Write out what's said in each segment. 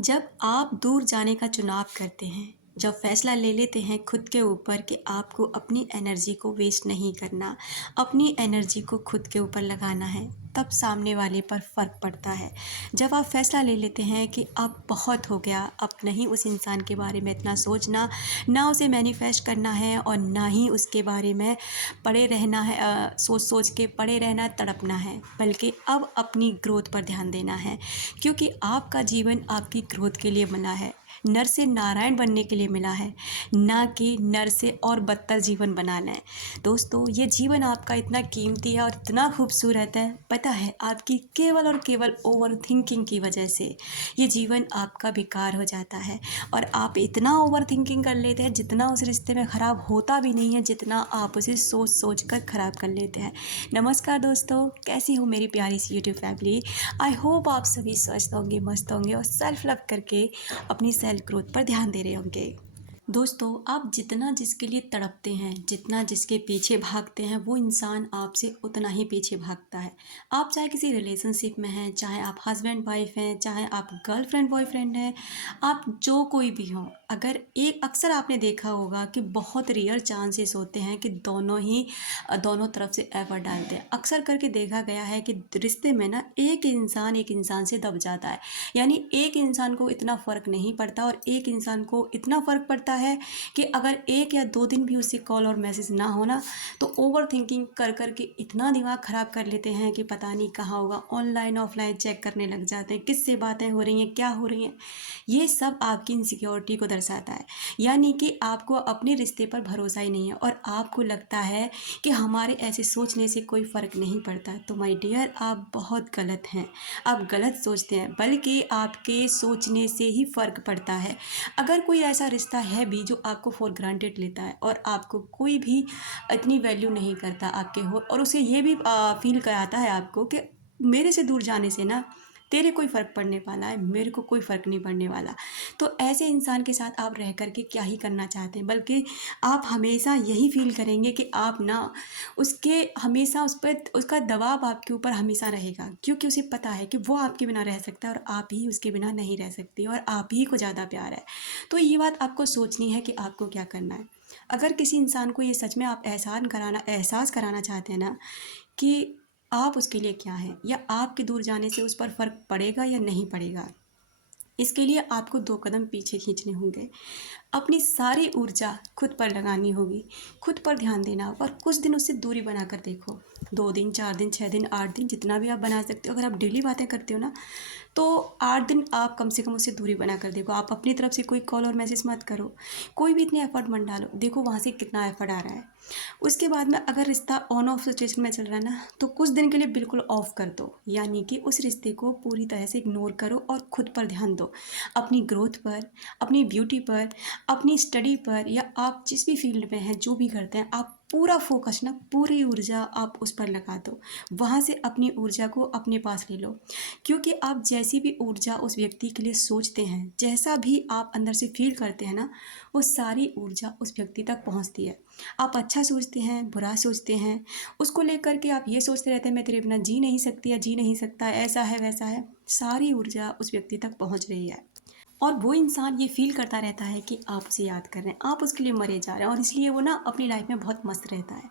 जब आप दूर जाने का चुनाव करते हैं, जब फैसला ले लेते हैं खुद के ऊपर कि आपको अपनी एनर्जी को वेस्ट नहीं करना, अपनी एनर्जी को खुद के ऊपर लगाना है, तब सामने वाले पर फ़र्क पड़ता है। जब आप फैसला ले लेते हैं कि अब बहुत हो गया, अब नहीं उस इंसान के बारे में इतना सोचना, ना उसे मैनिफेस्ट करना है और ना ही उसके बारे में पड़े रहना है, सोच-सोच के पड़े रहना, तड़पना है, बल्कि अब अपनी ग्रोथ पर ध्यान देना है। क्योंकि आपका जीवन आपकी ग्रोथ के लिए बना है, नर से नारायण बनने के लिए मिला है, ना कि नर से और बदतर जीवन बनाना है। दोस्तों, ये जीवन आपका इतना कीमती है और इतना खूबसूरत है, पता है, आपकी केवल और केवल ओवर थिंकिंग की वजह से ये जीवन आपका बेकार हो जाता है। और आप इतना ओवर थिंकिंग कर लेते हैं, जितना उस रिश्ते में ख़राब होता भी नहीं है, जितना आप उसे सोच सोच कर ख़राब कर लेते हैं। नमस्कार दोस्तों, कैसी हो मेरी प्यारी सी यूट्यूब फैमिली। आई होप आप सभी स्वस्थ होंगे, मस्त होंगे और सेल्फ लव करके अपनी सेल्फ ग्रोथ पर ध्यान दे रहे होंगे। दोस्तों, आप जितना जिसके लिए तड़पते हैं, जितना जिसके पीछे भागते हैं, वो इंसान आपसे उतना ही पीछे भागता है। आप चाहे किसी रिलेशनशिप में हैं, चाहे आप हस्बैंड वाइफ हैं, चाहे आप गर्लफ्रेंड बॉयफ्रेंड हैं, आप जो कोई भी हो, अगर एक अक्सर आपने देखा होगा कि बहुत रेयर चांसेस होते हैं कि दोनों ही दोनों तरफ से एफर्ट डालते हैं। अक्सर करके देखा गया है कि रिश्ते में ना एक इंसान से दब जाता है। यानी एक इंसान को इतना फ़र्क नहीं पड़ता और एक इंसान को इतना फ़र्क पड़ता है कि अगर 1 या 2 दिन भी उससे कॉल और मैसेज ना हो ना, तो ओवर थिंकिंग कर के इतना दिमाग ख़राब कर लेते हैं कि पता नहीं कहाँ होगा, ऑनलाइन ऑफलाइन चेक करने लग जाते हैं, किससे बातें हो रही हैं, क्या हो रही हैं। ये सब आपकी इनसिक्योरिटी को दर्शाता है। यानी कि आपको अपने रिश्ते पर भरोसा ही नहीं है और आपको लगता है कि हमारे ऐसे सोचने से कोई फ़र्क नहीं पड़ता। तो माय डियर, आप बहुत गलत हैं। आप गलत सोचते हैं, बल्कि आपके सोचने से ही फ़र्क पड़ता है। अगर कोई ऐसा रिश्ता है भी जो आपको फॉर ग्रांटेड लेता है और आपको कोई भी इतनी वैल्यू नहीं करता आपके हो, और उसे ये भी फ़ील कराता है आपको कि मेरे से दूर जाने से ना तेरे कोई फ़र्क पड़ने वाला है, मेरे को कोई फ़र्क नहीं पड़ने वाला। तो ऐसे इंसान के साथ आप रह कर के क्या ही करना चाहते हैं, बल्कि आप हमेशा यही फ़ील करेंगे कि आप ना उसके हमेशा उस पर उसका दबाव आपके ऊपर हमेशा रहेगा, क्योंकि उसे पता है कि वो आपके बिना रह सकता है और आप ही उसके बिना नहीं रह सकती और आप ही को ज़्यादा प्यार है। तो ये बात आपको सोचनी है कि आपको क्या करना है। अगर किसी इंसान को ये सच में आप एहसास कराना चाहते हैं ना कि आप उसके लिए क्या हैं, या आपके दूर जाने से उस पर फ़र्क पड़ेगा या नहीं पड़ेगा, इसके लिए आपको 2 कदम पीछे खींचने होंगे। अपनी सारी ऊर्जा खुद पर लगानी होगी, खुद पर ध्यान देना होगा और कुछ दिन उससे दूरी बनाकर देखो। 2 दिन, 4 दिन, 6 दिन, 8 दिन, जितना भी आप बना सकते हो। अगर आप डेली बातें करते हो ना, तो 8 दिन आप कम से कम उससे दूरी बनाकर देखो। आप अपनी तरफ से कोई कॉल और मैसेज मत करो, कोई भी इतने एफर्ट मत डालो। देखो वहाँ से कितना एफर्ट आ रहा है। उसके बाद में अगर रिश्ता ऑन ऑफ सिचुएशन में चल रहा है ना, तो कुछ दिन के लिए बिल्कुल ऑफ कर दो। यानी कि उस रिश्ते को पूरी तरह से इग्नोर करो और खुद पर ध्यान दो। अपनी ग्रोथ पर, अपनी ब्यूटी पर, अपनी स्टडी पर, या आप जिस भी फील्ड में हैं, जो भी करते हैं, आप पूरा फोकस ना, पूरी ऊर्जा आप उस पर लगा दो। वहाँ से अपनी ऊर्जा को अपने पास ले लो, क्योंकि आप जैसी भी ऊर्जा उस व्यक्ति के लिए सोचते हैं, जैसा भी आप अंदर से फील करते हैं ना, वो सारी ऊर्जा उस व्यक्ति तक पहुँचती है। आप अच्छा सोचते हैं, बुरा सोचते हैं, उसको लेकर के आप ये सोचते रहते हैं मैं तेरे बिना जी नहीं सकती या जी नहीं सकता, ऐसा है वैसा है, सारी ऊर्जा उस व्यक्ति तक पहुँच रही है। और वो इंसान ये फ़ील करता रहता है कि आप उसे याद कर रहे हैं, आप उसके लिए मरे जा रहे हैं, और इसलिए वो ना अपनी लाइफ में बहुत मस्त रहता है।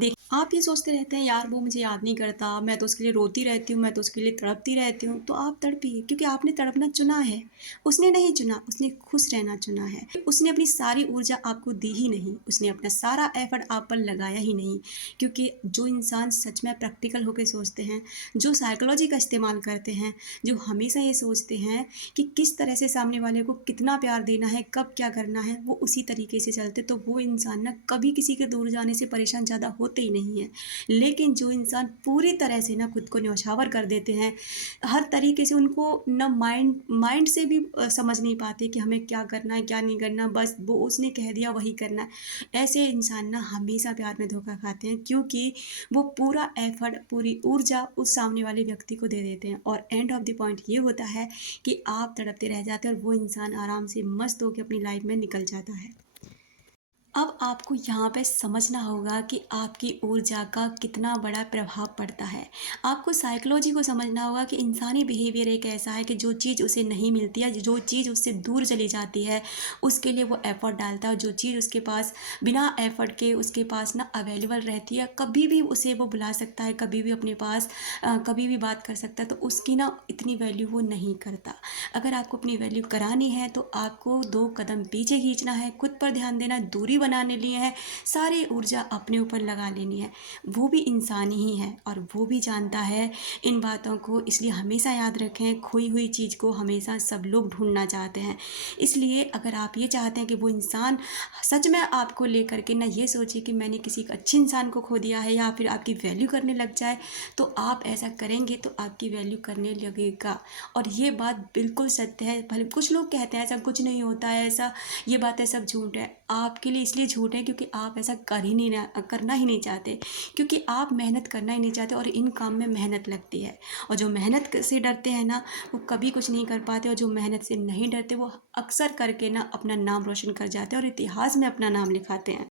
देखिए, आप ये सोचते रहते हैं यार वो मुझे याद नहीं करता, मैं तो उसके लिए रोती रहती हूँ, मैं तो उसके लिए तड़पती रहती हूँ। तो आप तड़पिए, क्योंकि आपने तड़पना चुना है, उसने नहीं चुना, उसने खुश रहना चुना है। उसने अपनी सारी ऊर्जा आपको दी ही नहीं, उसने अपना सारा एफर्ट आप पर लगाया ही नहीं। क्योंकि जो इंसान सच में प्रैक्टिकल होकर सोचते हैं, जो साइकोलॉजी का इस्तेमाल करते हैं, जो हमेशा ये सोचते हैं कि किस तरह से सामने वाले को कितना प्यार देना है, कब क्या करना है, वो उसी तरीके से चलते, तो वो इंसान ना कभी किसी के दूर जाने से परेशान ज़्यादा होते ही नहीं है। लेकिन जो इंसान पूरी तरह से ना खुद को न्यौछावर कर देते हैं, हर तरीके से उनको ना माइंड माइंड से भी समझ नहीं पाते कि हमें क्या करना है क्या नहीं करना, बस वो उसने कह दिया वही करना है। ऐसे इंसान ना हमेशा प्यार में धोखा खाते हैं, क्योंकि वो पूरा एफर्ट, पूरी ऊर्जा उस सामने वाले व्यक्ति को दे देते हैं, और एंड ऑफ द पॉइंट ये होता है कि आप तड़पते रह जाते हैं और वो इंसान आराम से मस्त होकर अपनी लाइफ में निकल जाता है। अब आपको यहाँ पे समझना होगा कि आपकी ऊर्जा का कितना बड़ा प्रभाव पड़ता है। आपको साइकोलॉजी को समझना होगा कि इंसानी बिहेवियर एक ऐसा है कि जो चीज़ उसे नहीं मिलती है, जो चीज़ उससे दूर चली जाती है, उसके लिए वो एफ़र्ट डालता है और जो चीज़ उसके पास बिना एफ़र्ट के उसके पास ना अवेलेबल रहती है, कभी भी उसे वो बुला सकता है, कभी भी अपने पास कभी भी बात कर सकता है, तो उसकी ना इतनी वैल्यू वो नहीं करता। अगर आपको अपनी वैल्यू करानी है तो आपको 2 कदम पीछे खींचना है, खुद पर ध्यान देना, दूरी बनाने लिए है, सारी ऊर्जा अपने ऊपर लगा लेनी है। वो भी इंसान ही है और वो भी जानता है इन बातों को, इसलिए हमेशा याद रखें, खोई हुई चीज़ को हमेशा सब लोग ढूँढना चाहते हैं। इसलिए अगर आप ये चाहते हैं कि वो इंसान सच में आपको लेकर के ना ये सोचे कि मैंने किसी एक अच्छे इंसान को खो दिया है या फिर आपकी वैल्यू करने लग जाए, तो आप ऐसा करेंगे तो आपकी वैल्यू करने लगेगा। और ये बात बिल्कुल सत्य है। भले कुछ लोग कहते हैं ऐसा कुछ नहीं होता है, ऐसा ये बातें सब झूठ है। आपके लिए इसलिए झूठ है क्योंकि आप ऐसा करना ही नहीं चाहते, क्योंकि आप मेहनत करना ही नहीं चाहते और इन काम में मेहनत लगती है। और जो मेहनत से डरते हैं ना, वो कभी कुछ नहीं कर पाते, और जो मेहनत से नहीं डरते वो अक्सर करके ना अपना नाम रोशन कर जाते हैं और इतिहास में अपना नाम लिखाते हैं।